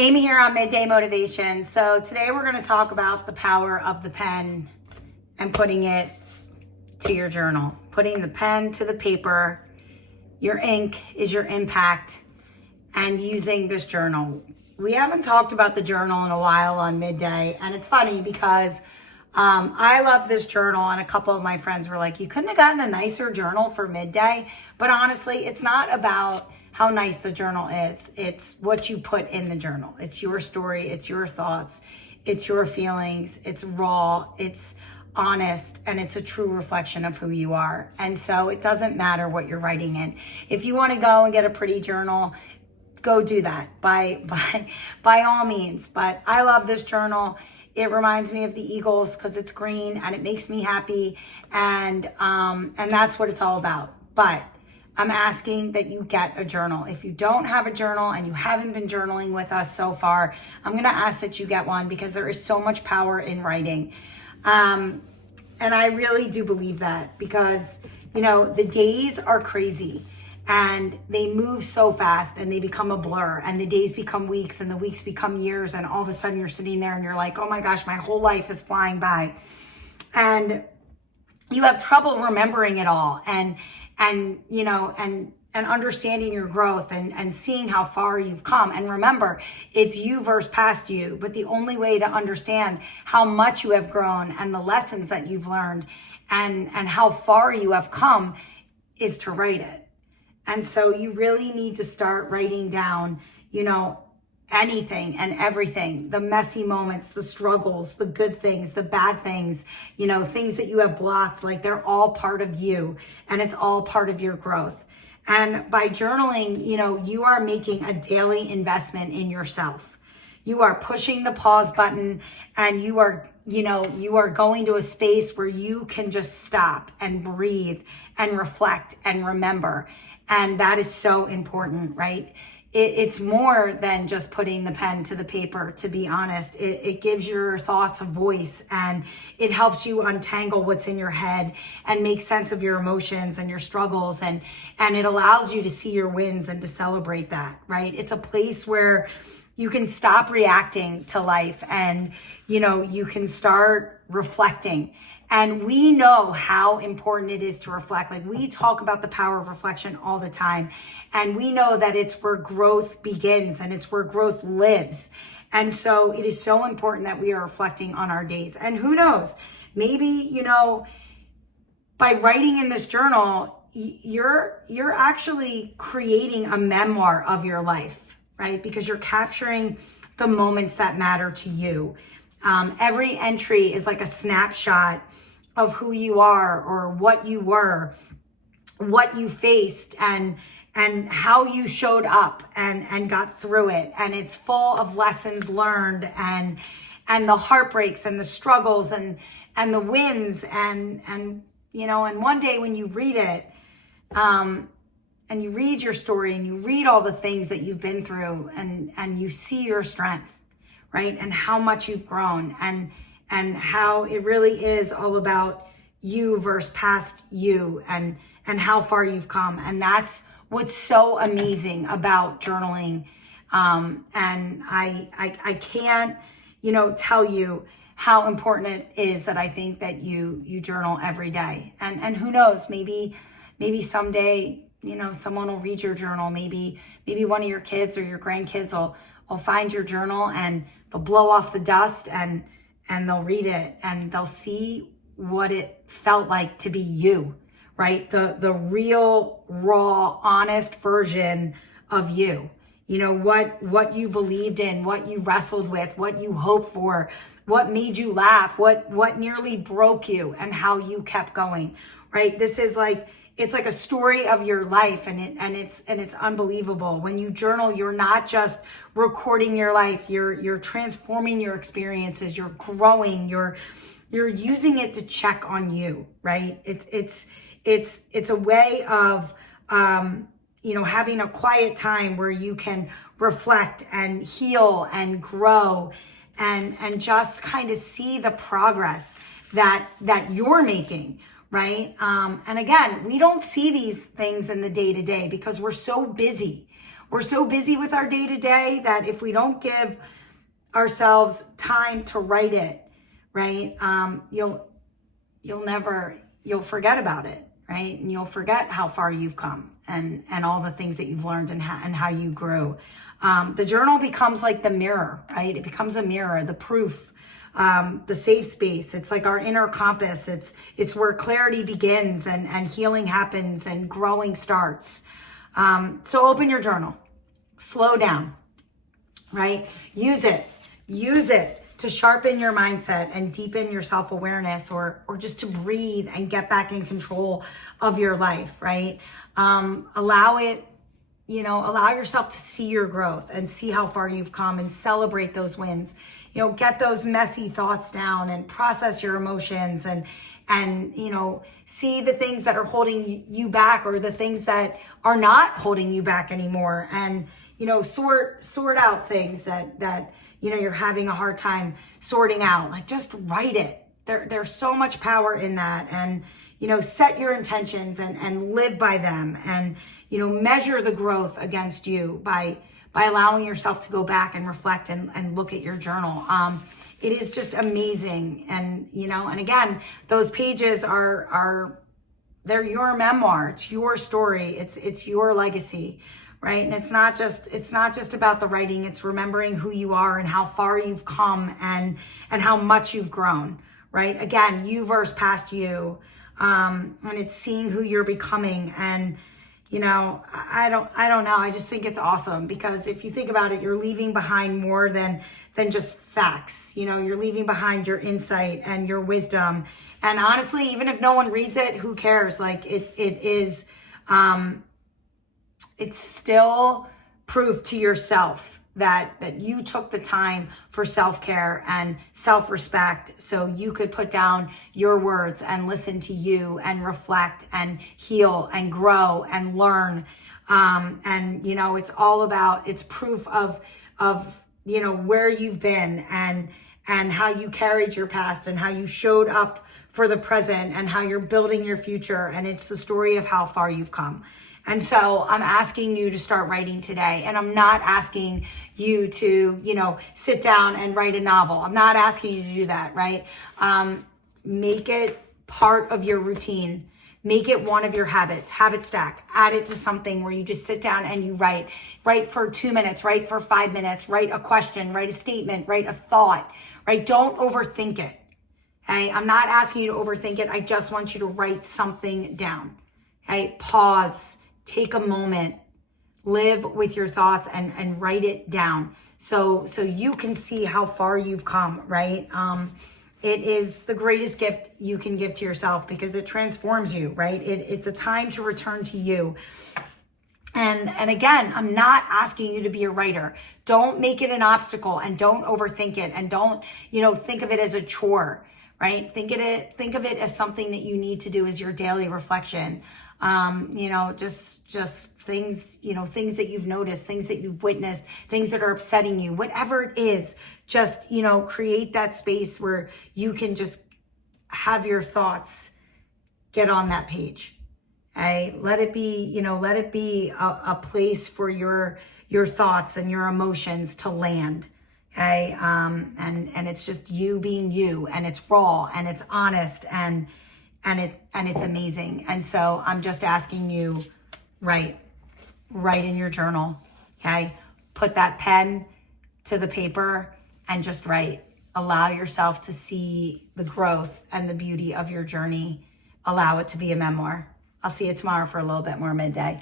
Amy here on Midday Motivation. So today we're going to talk about the power of the pen and putting it to your journal. Putting the pen to the paper. Your ink is your impact, and using this journal. We haven't talked about the journal in a while on Midday, and it's funny because I love this journal, and a couple of my friends were like, you couldn't have gotten a nicer journal for Midday. But honestly, it's not about how nice the journal is. It's what you put in the journal. It's your story. It's your thoughts. It's your feelings. It's raw. It's honest. And it's a true reflection of who you are. And so it doesn't matter what you're writing in. If you want to go and get a pretty journal, go do that by all means. But I love this journal. It reminds me of the Eagles because it's green and it makes me happy. And that's what it's all about. But I'm asking that you get a journal. If you don't have a journal and you haven't been journaling with us so far, I'm going to ask that you get one because there is so much power in writing. And I really do believe that because, you know, the days are crazy and they move so fast and they become a blur, and the days become weeks and the weeks become years, and all of a sudden you're sitting there and you're like, oh my gosh, my whole life is flying by. And you have trouble remembering it all and understanding your growth and seeing how far you've come. And remember, it's you versus past you. But the only way to understand how much you have grown and the lessons that you've learned and how far you have come is to write it. And so you really need to start writing down, anything and everything, the messy moments, the struggles, the good things, the bad things, things that you have blocked, like they're all part of you and it's all part of your growth. And by journaling, you are making a daily investment in yourself. You are pushing the pause button and you are going to a space where you can just stop and breathe and reflect and remember. And that is so important, right? It's more than just putting the pen to the paper, to be honest. It gives your thoughts a voice, and it helps you untangle what's in your head and make sense of your emotions and your struggles. And it allows you to see your wins and to celebrate that, right? It's a place where you can stop reacting to life and, you can start reflecting. And we know how important it is to reflect. Like, we talk about the power of reflection all the time. And we know that it's where growth begins and it's where growth lives. And so it is so important that we are reflecting on our days. And who knows, maybe, by writing in this journal, you're actually creating a memoir of your life, right? Because you're capturing the moments that matter to you. Every entry is like a snapshot of who you are or what you were, what you faced, and how you showed up and got through it. And it's full of lessons learned and the heartbreaks and the struggles and the wins and one day when you read it, and you read your story and you read all the things that you've been through and you see your strength, right? And how much you've grown and how it really is all about you versus past you and how far you've come. And that's what's so amazing about journaling. And I can't, tell you how important it is that I think that you journal every day. And who knows, maybe someday, someone will read your journal. Maybe one of your kids or your grandkids will find your journal and they'll blow off the dust and they'll read it and they'll see what it felt like to be you, right? The real, raw, honest version of you. What you believed in, what you wrestled with, what you hoped for, what made you laugh, what nearly broke you, and how you kept going, right? This is it's like a story of your life, and it's unbelievable. When you journal, you're not just recording your life, you're transforming your experiences, you're growing, you're using it to check on you, right? It's a way of having a quiet time where you can reflect and heal and grow and just kind of see the progress that you're making, right? And again, we don't see these things in the day-to-day because we're so busy. we're so busy with our day to day that if we don't give ourselves time to write it, right, you'll forget about it, right? And you'll forget how far you've come and all the things that you've learned and how you grew. The journal becomes like the mirror, right? It becomes a mirror, the proof, the safe space. It's like our inner compass. It's where clarity begins and healing happens and growing starts. So open your journal, slow down, right? Use it to sharpen your mindset and deepen your self-awareness, or just to breathe and get back in control of your life, right? Allow yourself to see your growth and see how far you've come and celebrate those wins. Get those messy thoughts down and process your emotions and see the things that are holding you back or the things that are not holding you back anymore. And, sort out things that you're having a hard time sorting out. Like, just write it. There's so much power in that. And, set your intentions and live by them, and, measure the growth against you by allowing yourself to go back and reflect and look at your journal. It is just amazing. And, and again, those pages they're your memoir. It's your story. It's your legacy, right? And it's not just about the writing. It's remembering who you are and how far you've come and how much you've grown, right? Again, you versus past you. And it's seeing who you're becoming. And, I don't know. I just think it's awesome, because if you think about it, you're leaving behind more than just facts. You're leaving behind your insight and your wisdom. And honestly, even if no one reads it, who cares? Like, it is, it's still proof to yourself that you took the time for self-care and self-respect, so you could put down your words and listen to you and reflect and heal and grow and learn. And, it's proof of where you've been and how you carried your past and how you showed up for the present and how you're building your future. And it's the story of how far you've come. And so I'm asking you to start writing today. And I'm not asking you to, sit down and write a novel. I'm not asking you to do that, right? Make it part of your routine. Make it one of your habits, habit stack. Add it to something where you just sit down and you write. Write for 2 minutes, write for 5 minutes, write a question, write a statement, write a thought, right? Don't overthink it. Okay? I'm not asking you to overthink it. I just want you to write something down. Okay? Pause. Take a moment, live with your thoughts and write it down so you can see how far you've come, right? It is the greatest gift you can give to yourself, because it transforms you, right? It's a time to return to you. And again, I'm not asking you to be a writer. Don't make it an obstacle, and don't overthink it, and don't, think of it as a chore, right? Think of it as something that you need to do as your daily reflection. Just things, things that you've noticed, things that you've witnessed, things that are upsetting you, whatever it is, just, create that space where you can just have your thoughts get on that page. Okay? Let it be a place for your thoughts and your emotions to land. Okay. And it's just you being you, and it's raw and it's honest and it's amazing. And so I'm just asking you, write in your journal. Okay. Put that pen to the paper and just write. Allow yourself to see the growth and the beauty of your journey. Allow it to be a memoir. I'll see you tomorrow for a little bit more Midday.